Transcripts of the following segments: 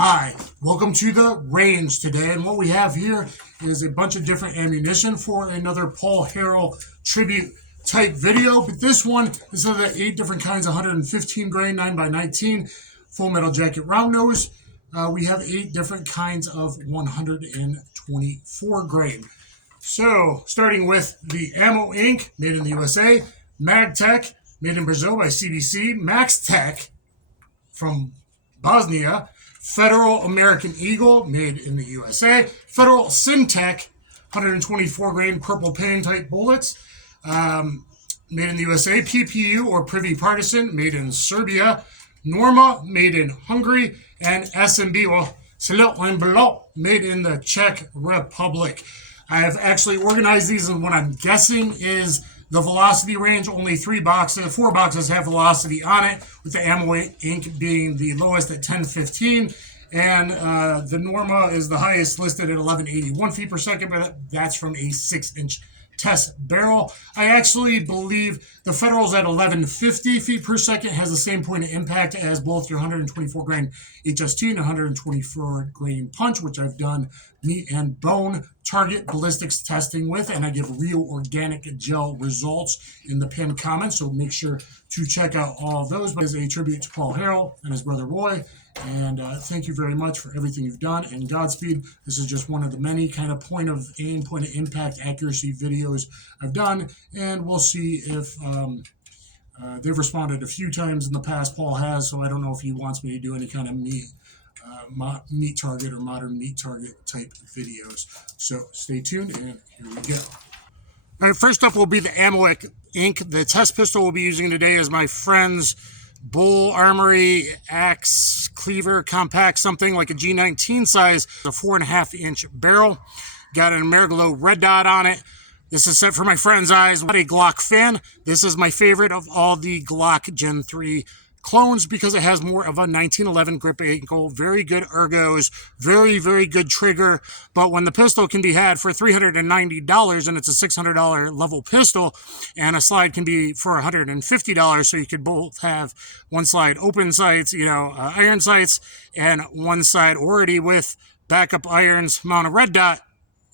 Hi, welcome to the range today, and what we have here is a bunch of different ammunition for another PaulHarrell tribute type video, but this one is of the 8 different kinds of 115 grain 9x19 full metal jacket round nose. We have 8 different kinds of 124 grain. So starting with the AmmoInc, made in the USA, Magtech, made in Brazil by CBC, Maxxtech from Bosnia, Federal American Eagle, made in the USA, Federal Syntech, 124 grain purple pain type bullets, made in the USA, PPU or Prvi Partizan, made in Serbia, Norma, made in Hungary, and SMB, or made in the Czech Republic. I have actually organized these, and what I'm guessing is the velocity range. Only 4 boxes have velocity on it, with the AmmoInc being the lowest at 1015, and the Norma is the highest, listed at 1181 feet per second, but that's from a 6-inch test barrel. I actually believe the Federal's at 1150 feet per second, has the same point of impact as both your 124 grain HST and 124 grain punch, which I've done meat and bone target ballistics testing with, and I give real organic gel results in the pinned comments, so make sure to check out all of those. But as a tribute to PaulHarrell and his brother Roy, and thank you very much for everything you've done, and Godspeed. This is just one of the many kind of point of aim, point of impact accuracy videos I've done, and we'll see if they've responded a few times in the past. Paul has, so I don't know if he wants me to do any kind of meat target or modern meat target type videos. So stay tuned, and here we go. All right, first up will be the AmmoInc. The test pistol we'll be using today is my friend's BULARMORY Axe Cleaver compact, something like a G19 size, a 4.5-inch barrel. Got an Ameriglo red dot on it. This is set for my friend's eyes. What a Glock fan. This is my favorite of all the Glock Gen 3 clones because it has more of a 1911 grip ankle, very good ergos, very, very good trigger. But when the pistol can be had for $390 and it's a $600 level pistol, and a slide can be for $150, so you could both have one slide open sights, iron sights, and one side already with backup irons, mount a red dot,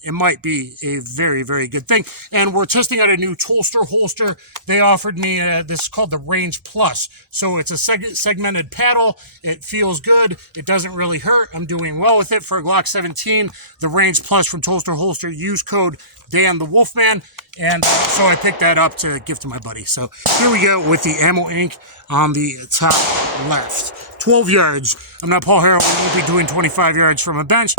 it might be a very, very good thing. And we're testing out a new holster. They offered me this is called the Range Plus. So it's a segmented paddle. It feels good. It doesn't really hurt. I'm doing well with it for a Glock 17. The Range Plus from Holster. Use code Dan the Wolfman. And so I picked that up to give to my buddy. So here we go with the AmmoInc on the top left. 12 yards. I'm not PaulHarrell. We won't be doing 25 yards from a bench.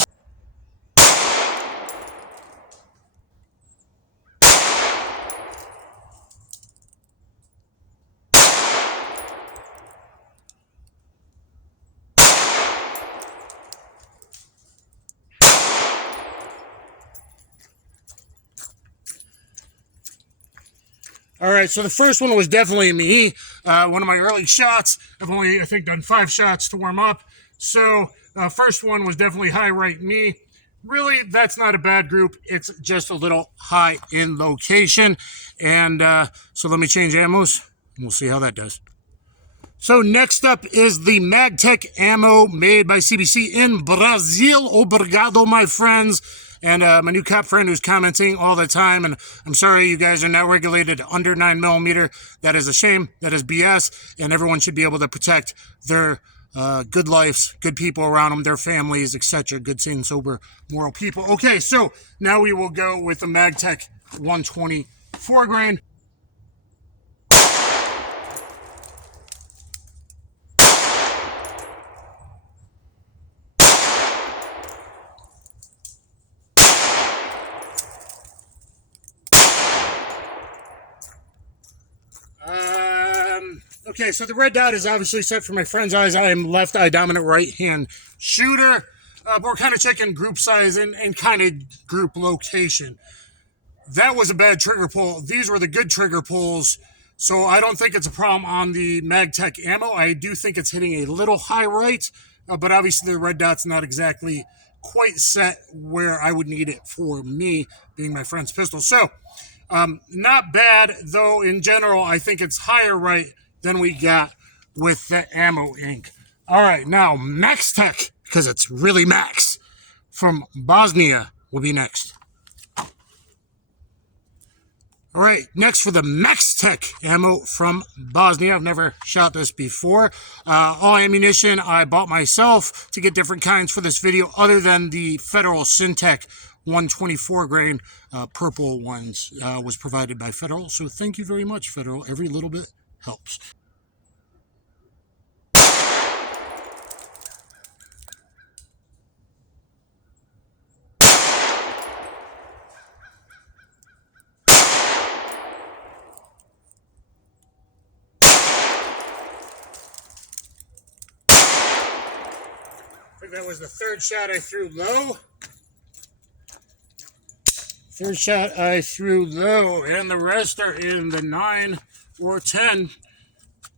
All right, so the first one was definitely me. One of my early shots. I've only, I think, done 5 shots to warm up. So first one was definitely high right knee. Really, that's not a bad group. It's just a little high in location. And so let me change ammos, and we'll see how that does. So next up is the Magtech ammo made by CBC in Brazil. Obrigado, my friends. And my new cop friend who's commenting all the time, and I'm sorry you guys are now regulated under 9mm. That is a shame. That is BS. And everyone should be able to protect their good lives, good people around them, their families, etc. Good, sane, sober, moral people. Okay, so now we will go with the Magtech 124 grain. Okay, so the red dot is obviously set for my friend's eyes. I am left eye dominant right hand shooter. But we're kind of checking group size and kind of group location. That was a bad trigger pull. These were the good trigger pulls. So I don't think it's a problem on the Magtech ammo. I do think it's hitting a little high right, but obviously the red dot's not exactly quite set where I would need it for me, being my friend's pistol. So not bad, though in general I think it's higher right than we got with the AmmoInc. All right, now Maxxtech because it's really max. From Bosnia will be next. All right, next for the Maxxtech ammo from Bosnia. I've never shot this before. All ammunition I bought myself to get different kinds for this video, other than the Federal Syntech 124 grain purple ones was provided by Federal. So thank you very much, Federal. Every little bit helps. I think that was the third shot I threw low. Third shot I threw low, and the rest are in the 9 or 10.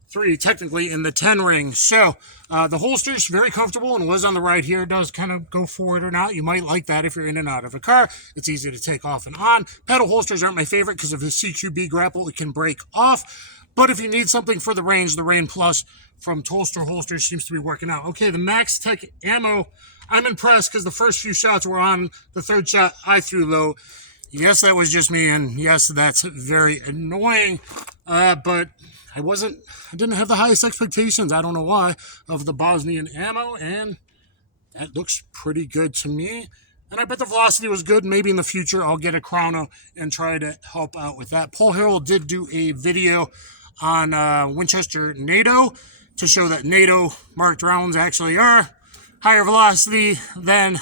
3 technically in the 10 ring. So the holster's very comfortable and was on the right here. It does kind of go forward or not. You might like that if you're in and out of a car. It's easy to take off and on. Pedal holsters aren't my favorite because of the CQB grapple. It can break off. But if you need something for the range, the Rain Plus from Tolster Holsters seems to be working out. Okay, the Maxxtech ammo, I'm impressed because the first few shots were on. The third shot I threw low. Yes, that was just me, and yes, that's very annoying. But I didn't have the highest expectations, I don't know why, of the Bosnian ammo, and that looks pretty good to me. And I bet the velocity was good. Maybe in the future I'll get a chrono and try to help out with that. PaulHarrell did do a video on Winchester NATO to show that NATO marked rounds actually are higher velocity than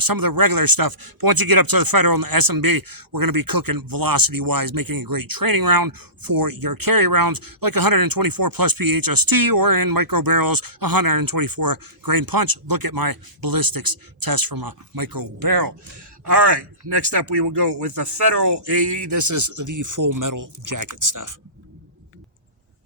some of the regular stuff. But once you get up to the Federal and the SMB, we're going to be cooking velocity-wise, making a great training round for your carry rounds, like 124 plus PHST, or in micro barrels, 124 grain punch. Look at my ballistics test from a micro barrel. All right, next up we will go with the Federal AE. This is the full metal jacket stuff.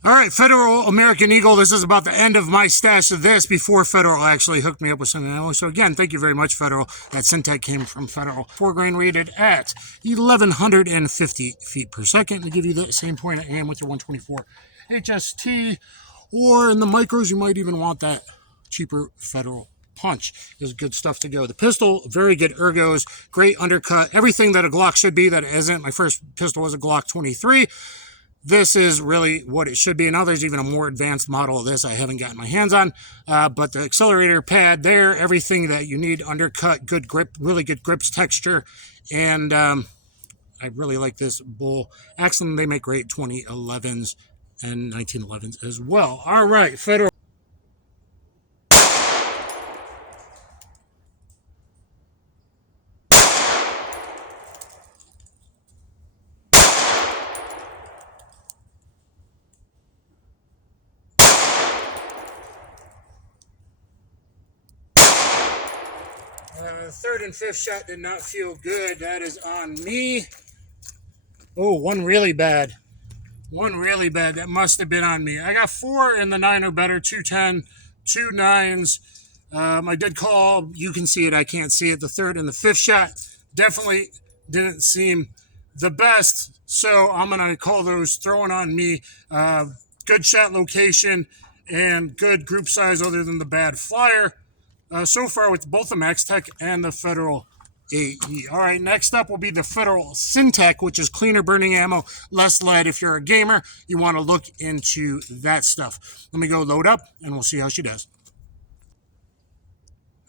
All right, Federal American Eagle. This is about the end of my stash of this before Federal actually hooked me up with something else. So again, thank you very much, Federal. That Syntech came from Federal. 4 grain rated at 1,150 feet per second. To give you the same point I am with your 124 HST, or in the micros, you might even want that cheaper Federal punch. Is good stuff to go. The pistol, very good ergos, great undercut, everything that a Glock should be that it isn't. My first pistol was a Glock 23. This is really what it should be. And now there's even a more advanced model of this I haven't gotten my hands on. But the accelerator pad there, everything that you need, undercut, good grip, really good grips texture. And I really like this bull. Axum, they make great 2011s and 1911s as well. All right, Federal. Third and fifth shot did not feel good. That is on me. Oh, one really bad. One really bad. That must have been on me. I got 4 in the 9 or better, 210, 2 9s. I did call. You can see it. I can't see it. The third and the fifth shot definitely didn't seem the best. So I'm going to call those throwing on me. Good shot location and good group size other than the bad flyer. So far with both the Maxtech and the Federal AE. All right, next up will be the Federal Syntech, which is cleaner burning ammo, less lead. If you're a gamer, you want to look into that stuff. Let me go load up, and we'll see how she does.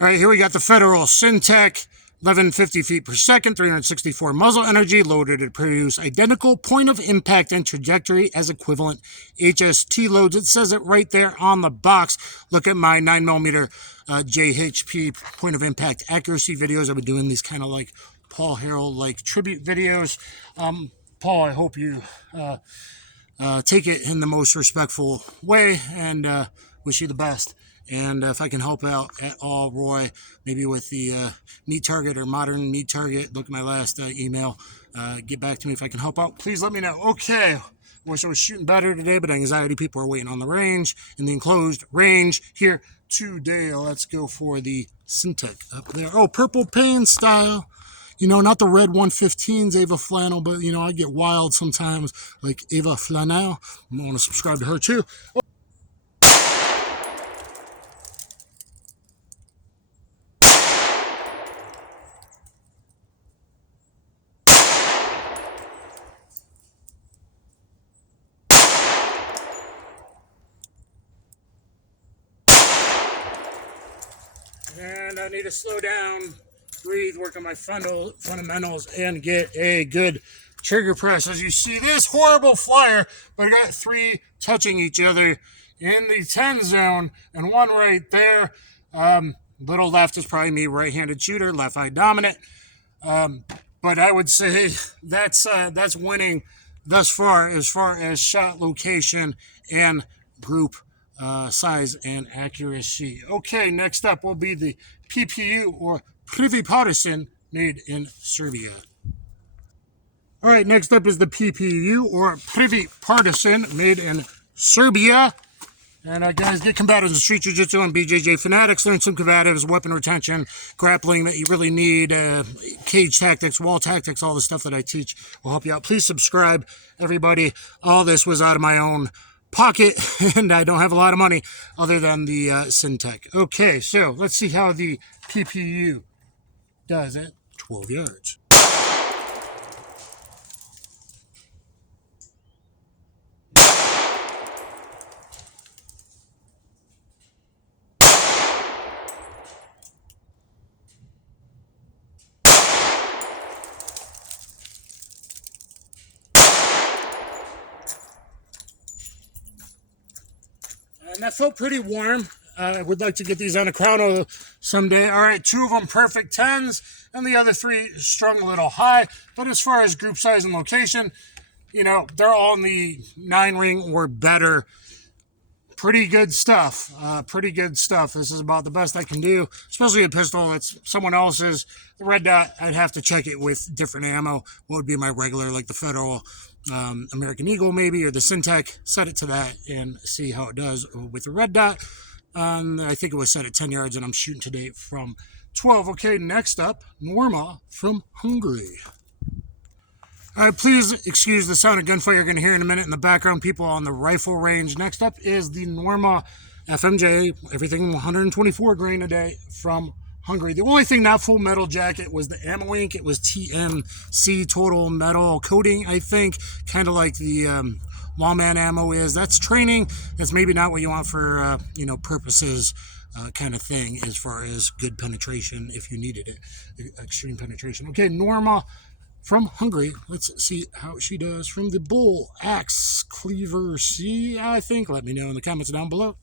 All right, here we got the Federal Syntech. 1150 feet per second, 364 muzzle energy, loaded to produce identical point of impact and trajectory as equivalent HST loads. It says it right there on the box. Look at my 9mm JHP point of impact accuracy videos. I've been doing these kind of like PaulHarrell like tribute videos. Paul, I hope you take it in the most respectful way, and wish you the best. And if I can help out at all, Roy, maybe with the meat target or modern meat target, look at my last email. Get back to me if I can help out. Please let me know. Okay. Wish I was shooting better today, but anxiety people are waiting on the range, in the enclosed range here today. Let's go for the Syntech up there. Oh, purple pain style. You know, not the red 115s, Ava Flannel, but, you know, I get wild sometimes, like Ava Flannel. I'm going to subscribe to her, too. And I need to slow down, breathe, work on my fundamentals, and get a good trigger press. As you see, this horrible flyer, but I got 3 touching each other in the 10 zone, and 1 right there. Little left is probably me, right-handed shooter, left eye dominant. But I would say that's winning thus far as shot location and group size and accuracy. Okay, next up will be the PPU or Prvi Partizan made in Serbia. All right, next up is the PPU or Prvi Partizan made in Serbia. And guys, get combatives in street jiu-jitsu and BJJ fanatics. Learn some combatives, weapon retention, grappling that you really need, cage tactics, wall tactics, all the stuff that I teach will help you out. Please subscribe, everybody. All this was out of my own pocket, and I don't have a lot of money other than the Syntech. Okay, so let's see how the PPU does at 12 yards. And that felt pretty warm. I would like to get these on a chrono someday. All right, 2 of them perfect 10s, and the other 3 strung a little high. But as far as group size and location, you know, they're all in the 9 ring or better. Pretty good stuff. Pretty good stuff. This is about the best I can do, especially a pistol that's someone else's. The red dot, I'd have to check it with different ammo. What would be my regular, like the Federal American Eagle maybe, or the Syntech. Set it to that and see how it does with the red dot. I think it was set at 10 yards, and I'm shooting today from 12. Okay, next up, Norma from Hungary. All right, please excuse the sound of gunfire you're going to hear in a minute in the background. People on the rifle range. Next up is the Norma FMJ, everything 124 grain a day from Hungary. The only thing not full metal jacket was the AmmoInc. It was TNC, total metal coating, I think, kind of like the Lawman ammo is. That's training. That's maybe not what you want for, purposes kind of thing as far as good penetration if you needed it, extreme penetration. Okay, Norma from Hungary. Let's see how she does from the Bull Axe Cleaver C, I think. Let me know in the comments down below.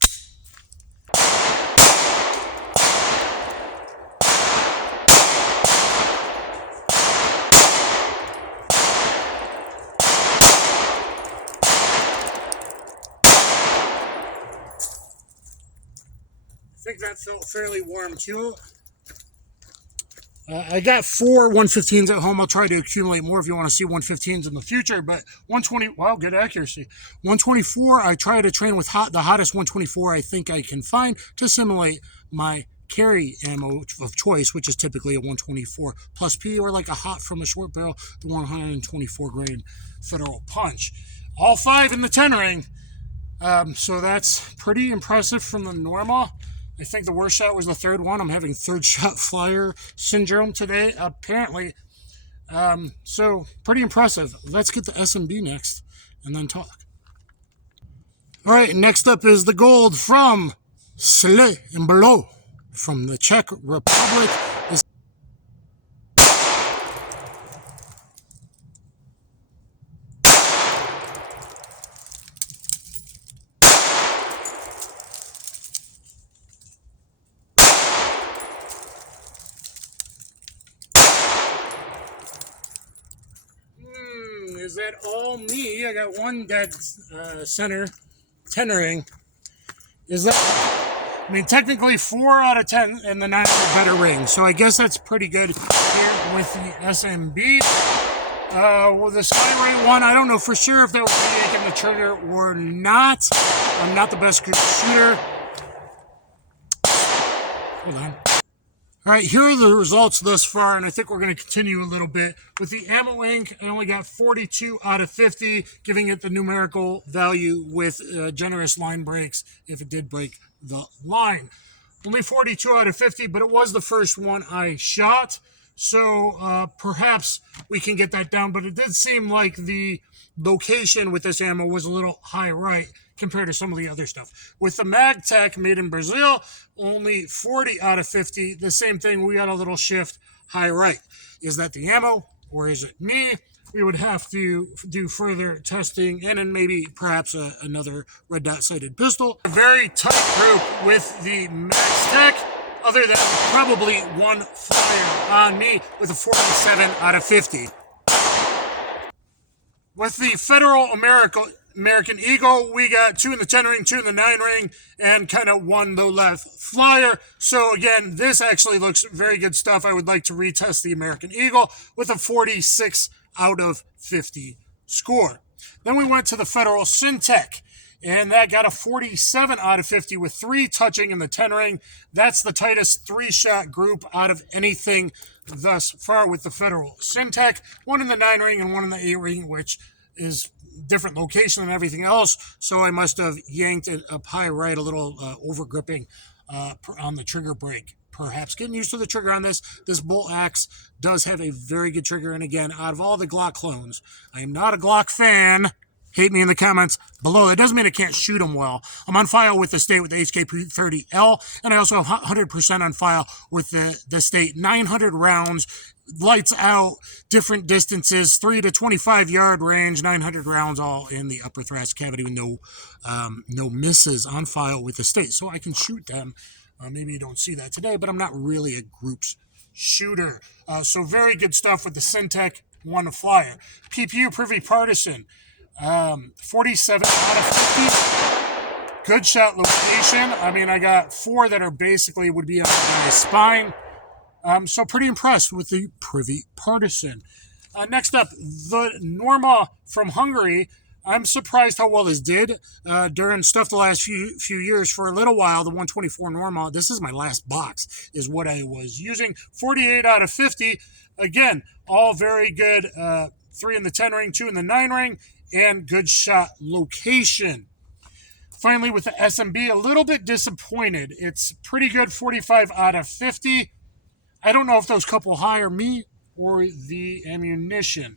I think that felt fairly warm too. I got 4 115s at home. I'll try to accumulate more if you want to see 115s in the future, but 120, wow, good accuracy. 124, I try to train with the hottest 124 I think I can find to simulate my carry ammo of choice, which is typically a 124 plus P, or like a hot from a short barrel, the 124 grain Federal Punch. All 5 in the 10 ring. So that's pretty impressive from the Norma. I think the worst shot was the 3rd one. I'm having 3rd shot flyer syndrome today, apparently. So pretty impressive. Let's get the SMB next and then talk. All right, next up is the gold from Sle and Below from the Czech Republic. Is that all me? I got 1 dead center 10 ring. Is that, I mean, technically 4 out of 10 and the 9 are better rings. So I guess that's pretty good here with the SMB. With the Skyrate one, I don't know for sure if that was taking the trigger or not. I'm not the best group shooter. Hold on. All right, here are the results thus far, and I think we're going to continue a little bit. With the AmmoInc, I only got 42 out of 50, giving it the numerical value with generous line breaks if it did break the line. Only 42 out of 50, but it was the first one I shot, so perhaps we can get that down. But it did seem like the location with this ammo was a little high right, compared to some of the other stuff. With the Magtech made in Brazil, only 40 out of 50. The same thing, we got a little shift high right. Is that the ammo or is it me? We would have to do further testing and then maybe perhaps another red dot sighted pistol. A very tight group with the Maxxtech, other than probably one flyer on me with a 47 out of 50. With the Federal American Eagle, we got 2 in the 10 ring, 2 in the 9 ring, and kind of 1 low left flyer. So again, this actually looks very good stuff. I would like to retest the American Eagle with a 46 out of 50 score. Then we went to the Federal Syntech, and that got a 47 out of 50 with 3 touching in the 10 ring. That's the tightest 3-shot group out of anything thus far with the Federal Syntech. 1 in the 9 ring and 1 in the 8 ring, which is different location than everything else. So I must have yanked it up high right, a little over gripping on the trigger brake. Perhaps getting used to the trigger on this. This bolt axe does have a very good trigger. And again, out of all the Glock clones, I am not a Glock fan. Hate me in the comments below. That doesn't mean I can't shoot them well. I'm on file with the state with the HK30L, and I also have 100% on file with the state. 900 rounds, lights out, different distances, 3 to 25 yard range, 900 rounds all in the upper thoracic cavity with no misses on file with the state. So I can shoot them. Maybe you don't see that today, but I'm not really a groups shooter. So very good stuff with the Syntech, 1 flyer. PPU Prvi Partizan. 47 out of 50. Good shot location. I mean, I got 4 that are basically would be on my spine. So pretty impressed with the Prvi Partizan. Next up, the Norma from Hungary. I'm surprised how well this did during stuff the last few years. For a little while, the 124 Norma, this is my last box, is what I was using. 48 out of 50. Again, all very good. 3 in the 10 ring, 2 in the 9 ring, and good shot location. Finally, with the SMB, a little bit disappointed. It's pretty good, 45 out of 50. I don't know if those couple high are me or the ammunition.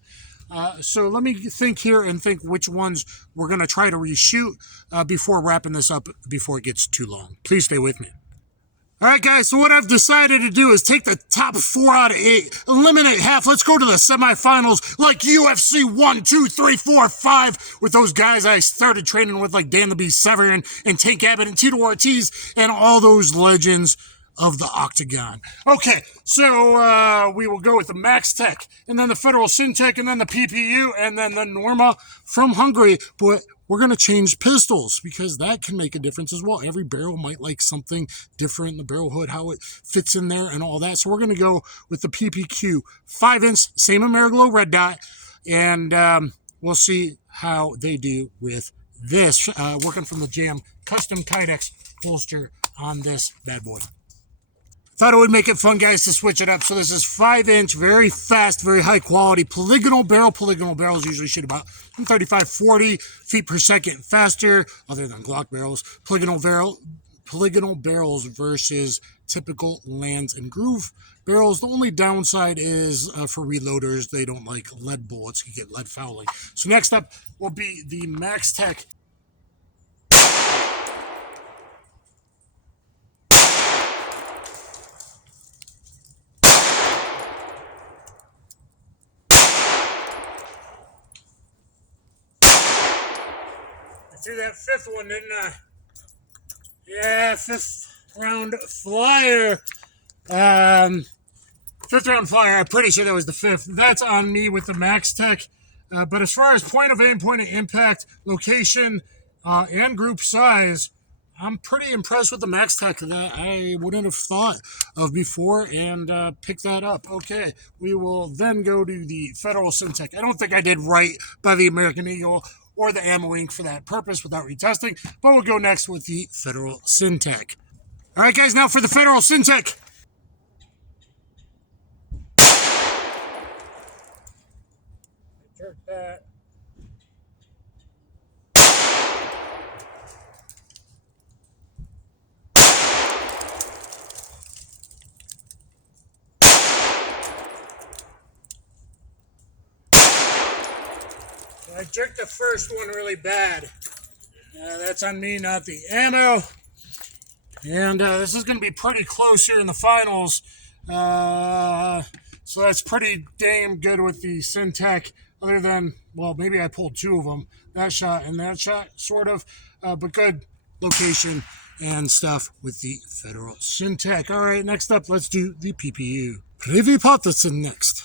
So let me think here and think which ones we're going to try to reshoot before wrapping this up before it gets too long. Please stay with me. All right, guys, so what I've decided to do is take the top 4 out of 8, eliminate half. Let's go to the semifinals like UFC 1, 2, 3, 4, 5 with those guys I started training with like Dan the Beast Severn and Tank Abbott and Tito Ortiz and all those legends of the Octagon. Okay, so we will go with the Maxtech and then the Federal Syntech and then the PPU and then the Norma from Hungary. But we're going to change pistols because that can make a difference as well. Every barrel might like something different, the barrel hood, how it fits in there and all that. So we're going to go with the PPQ 5-inch, same Ameriglo red dot, and we'll see how they do with this. Working from the Jam custom Kydex holster on this bad boy. Thought it would make it fun, guys, to switch it up. So this is 5-inch, very fast, very high quality polygonal barrel. Polygonal barrels usually shoot about 35, 40 feet per second faster, other than Glock barrels. Polygonal barrels versus typical lands and groove barrels. The only downside is for reloaders, they don't like lead bullets. You get lead fouling. So next up will be the Maxxtech. Threw that 5th one, didn't I? Yeah, 5th round flyer. 5th round flyer. I'm pretty sure that was the 5th. That's on me with the Maxtech. But as far as point of aim, point of impact, location, and group size, I'm pretty impressed with the Maxtech that I wouldn't have thought of before and pick that up. Okay, we will then go to the Federal Syntech. I don't think I did right by the American Eagle or the AmmoInc for that purpose without retesting, but we'll go next with the Federal Syntech. All right, guys, now for the Federal Syntech. Jerk that. I jerked the first one really bad. That's on me, not the ammo. And this is going to be pretty close here in the finals. So that's pretty damn good with the Syntech. Other than, well, maybe I pulled two of them. That shot and that shot, sort of. But good location and stuff with the Federal Syntech. All right, next up, let's do the PPU. Prvi Partizan next.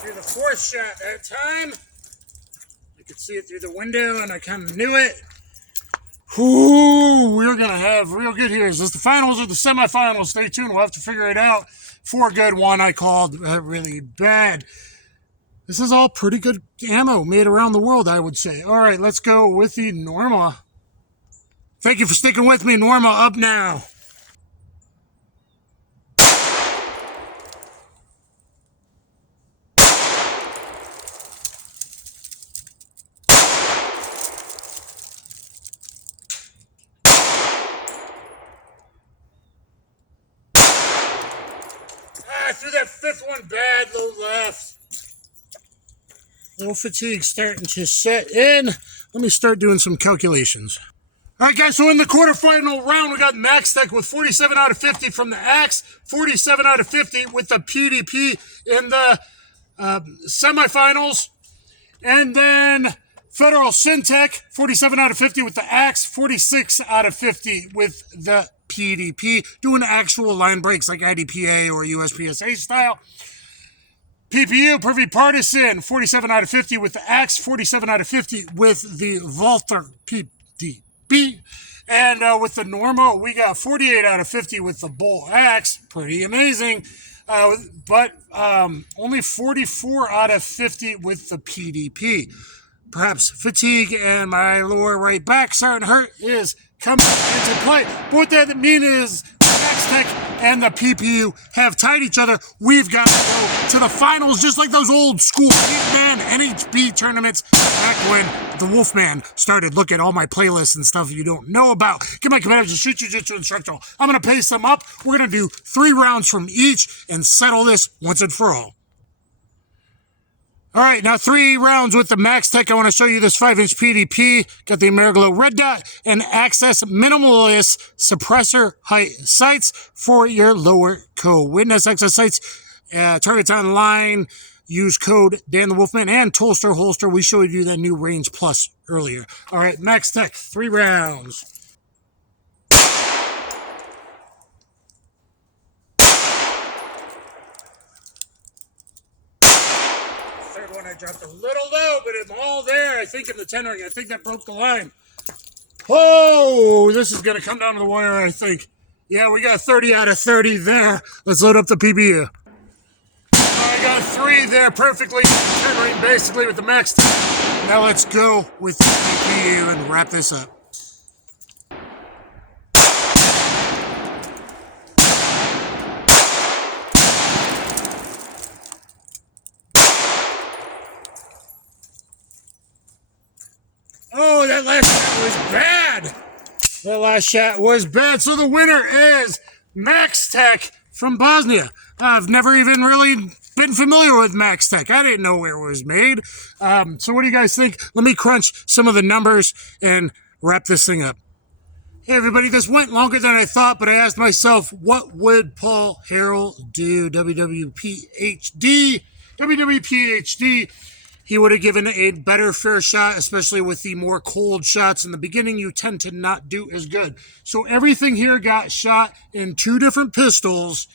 Through the fourth shot that time. I could see it through the window and I kind of knew it. Ooh, we're going to have real good here. Is this the finals or the semifinals? Stay tuned. We'll have to figure it out. 4 good, 1 I called really bad. This is all pretty good ammo made around the world, I would say. All right, let's go with the Norma. Thank you for sticking with me. Norma up now. Threw that fifth one bad, low left. Little fatigue starting to set in. Let me start doing some calculations. All right, guys, so in the quarterfinal round, we got Maxtech with 47 out of 50 from the Axe, 47 out of 50 with the PDP in the semifinals. And then Federal Syntech, 47 out of 50 with the Axe, 46 out of 50 with the PDP, doing actual line breaks like IDPA or USPSA style. PPU, Prvi Partizan, 47 out of 50 with the Axe, 47 out of 50 with the Walther PDP. And with the Norma, we got 48 out of 50 with the Bull Axe. Pretty amazing. But only 44 out of 50 with the PDP. Perhaps fatigue and my lower right back starting to hurt is coming into play. But what that means is Maxtech and the PPU have tied each other. We've got to go to the finals just like those old school Hitman NHB tournaments back when the Wolfman started. Look at all my playlists and stuff you don't know about. Get my competitors shoot jiu-jitsu instructional. I'm going to pace them up. We're going to do 3 rounds from each and settle this once and for all. All right, now 3 rounds with the Maxtech. I want to show you this 5-inch PDP. Got the Ameriglo red dot and access minimalist suppressor height sights for your lower co-witness access sights. Targets online. Use code Dan the Wolfman and Tolster Holster. We showed you that new Range Plus earlier. All right, Maxtech, 3 rounds. I dropped a little low, but I'm all there. I think in the 10 ring. I think that broke the line. Oh, this is going to come down to the wire, I think. Yeah, we got 30 out of 30 there. Let's load up the PPU. I got 3 there perfectly. 10 ring basically with the Maxtech. Now let's go with the PPU and wrap this up. Oh, that last shot was bad. That last shot was bad. So the winner is Maxtech from Bosnia. I've never even really been familiar with Maxtech. I didn't know where it was made. So what do you guys think? Let me crunch some of the numbers and wrap this thing up. Hey everybody, this went longer than I thought, but I asked myself, what would PaulHarrell do? WWPhD. He would have given a better fair shot, especially with the more cold shots in the beginning. You tend to not do as good. So everything here got shot in 2 different pistols.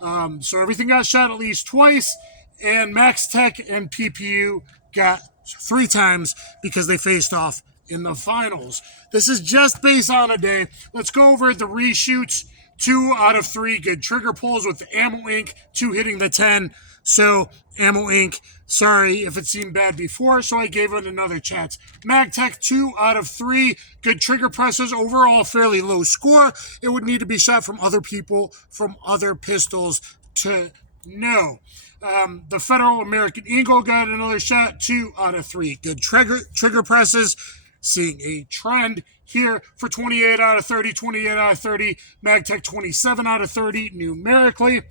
So everything got shot at least twice. And Maxtech and PPU got 3 times because they faced off in the finals. This is just based on a day. Let's go over the reshoots. 2 out of 3 good trigger pulls with the AmmoInc, 2 hitting the 10. So AmmoInc, sorry if it seemed bad before, so I gave it another chance. Magtech, 2 out of 3 good trigger presses. Overall, fairly low score. It would need to be shot from other people, from other pistols to know. The Federal American Eagle got another shot, 2 out of 3 good trigger presses. seeing a trend here for 28 out of 30, 28 out of 30, Magtech 27 out of 30 numerically.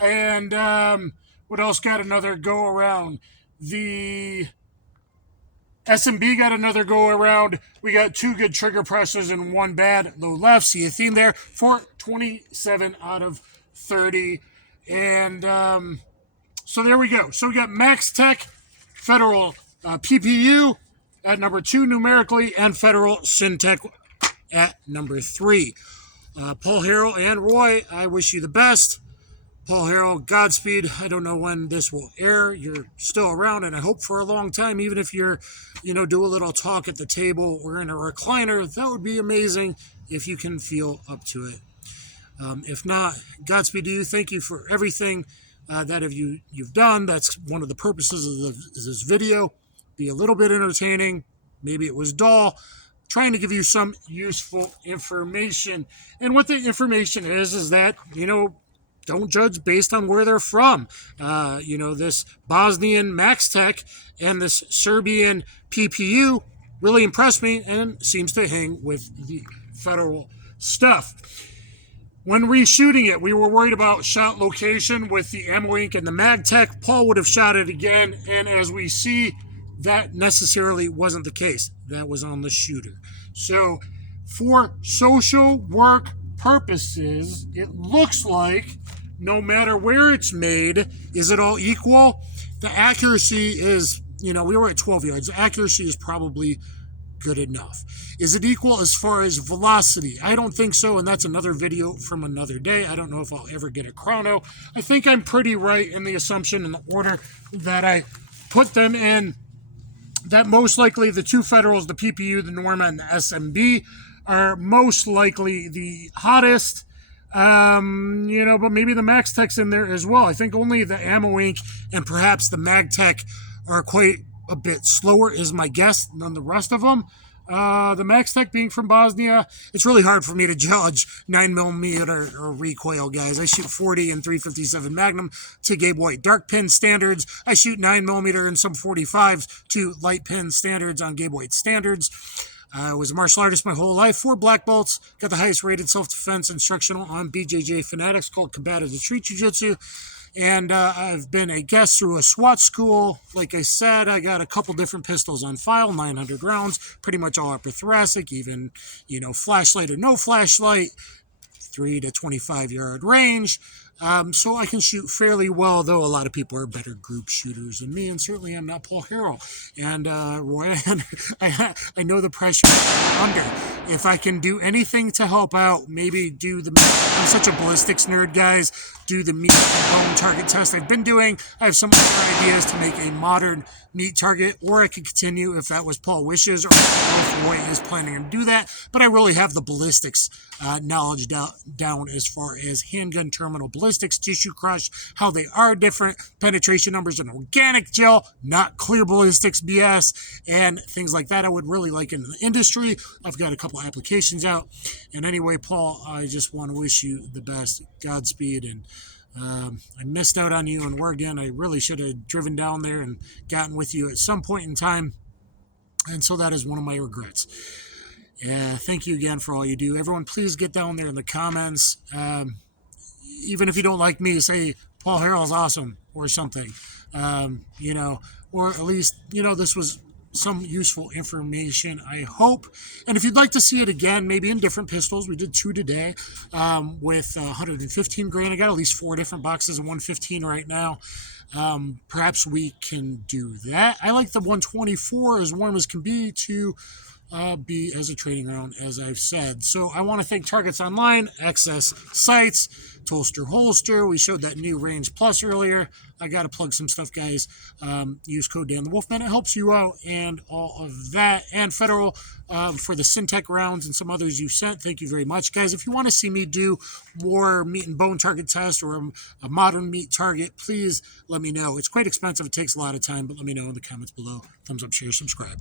And what else got another go around? The SMB got another go around. We got 2 good trigger presses and 1 bad low left. See a theme there for 27 out of 30. And so there we go. So we got Maxxtech, Federal PPU at number 2 numerically, and Federal Syntech at number 3. PaulHarrell and Roy, I wish you the best. PaulHarrell, Godspeed. I don't know when this will air. You're still around, and I hope for a long time, even if you're, do a little talk at the table or in a recliner. That would be amazing if you can feel up to it. If not, Godspeed to you. Thank you for everything that you've done. That's one of the purposes of this video. Be a little bit entertaining. Maybe it was dull. Trying to give you some useful information. And what the information is that, don't judge based on where they're from. This Bosnian Maxtech and this Serbian PPU really impressed me and seems to hang with the federal stuff. When reshooting it, we were worried about shot location with the AmmoInc and the Magtech. Paul would have shot it again, and as we see, that necessarily wasn't the case. That was on the shooter. So for social work purposes, it looks like no matter where it's made, is it all equal? The accuracy is, we were at 12 yards. The accuracy is probably good enough. Is it equal as far as velocity? I don't think so, and that's another video from another day. I don't know if I'll ever get a chrono. I think I'm pretty right in the assumption in the order that I put them in, that most likely the 2 Federals, the PPU, the Norma, and the SMB, are most likely the hottest. But maybe the Maxtech's in there as well. I think only the AmmoInc and perhaps the Magtech are quite a bit slower, is my guess, than the rest of them. The Maxxtech being from Bosnia, it's really hard for me to judge 9mm or recoil, guys. I shoot 40 and 357 Magnum to Gabe White dark pin standards. I shoot 9mm and some 45s to light pin standards on Gabe White standards. I was a martial artist my whole life, 4 black belts, got the highest rated self-defense instructional on BJJ Fanatics called Combative Retreat Jiu-Jitsu. And I've been a guest through a SWAT school. Like I said, I got a couple different pistols on file, 900 rounds, pretty much all upper thoracic, even, flashlight or no flashlight, 3 to 25 yard range. So I can shoot fairly well, though a lot of people are better group shooters than me, and certainly I'm not PaulHarrell. And Roy, I know the pressure under. If I can do anything to help out, maybe I'm such a ballistics nerd, guys, do the meat and bone target test I've been doing. I have some other ideas to make a modern meat target, or I could continue if that was Paul wishes, or if Roy is planning to do that. But I really have the ballistics knowledge down as far as handgun terminal ballistics, tissue crush, how they are different, penetration numbers in organic gel, not clear ballistics BS, and things like that I would really like in the industry. I've got a couple applications out. And anyway, Paul, I just want to wish you the best. Godspeed. And I missed out on you in Oregon. I really should have driven down there and gotten with you at some point in time. And so that is one of my regrets. Thank you again for all you do. Everyone, please get down there in the comments. Even if you don't like me, say PaulHarrell's awesome or something. Or at least, this was some useful information, I hope. And if you'd like to see it again, maybe in different pistols, we did 2 today with 115 grain. I got at least 4 different boxes of 115 right now. Perhaps we can do that. I like the 124 as warm as can be to be as a training round, as I've said. So I want to thank Targets Online, Access Sights, Toaster Holster. We showed that new Range Plus earlier. I got to plug some stuff, guys. Use code Dan the Wolfman. It helps you out and all of that. And Federal for the Syntech rounds and some others you sent. Thank you very much, guys. If you want to see me do more meat and bone target test or a modern meat target, please let me know. It's quite expensive. It takes a lot of time, but let me know in the comments below. Thumbs up, share, subscribe.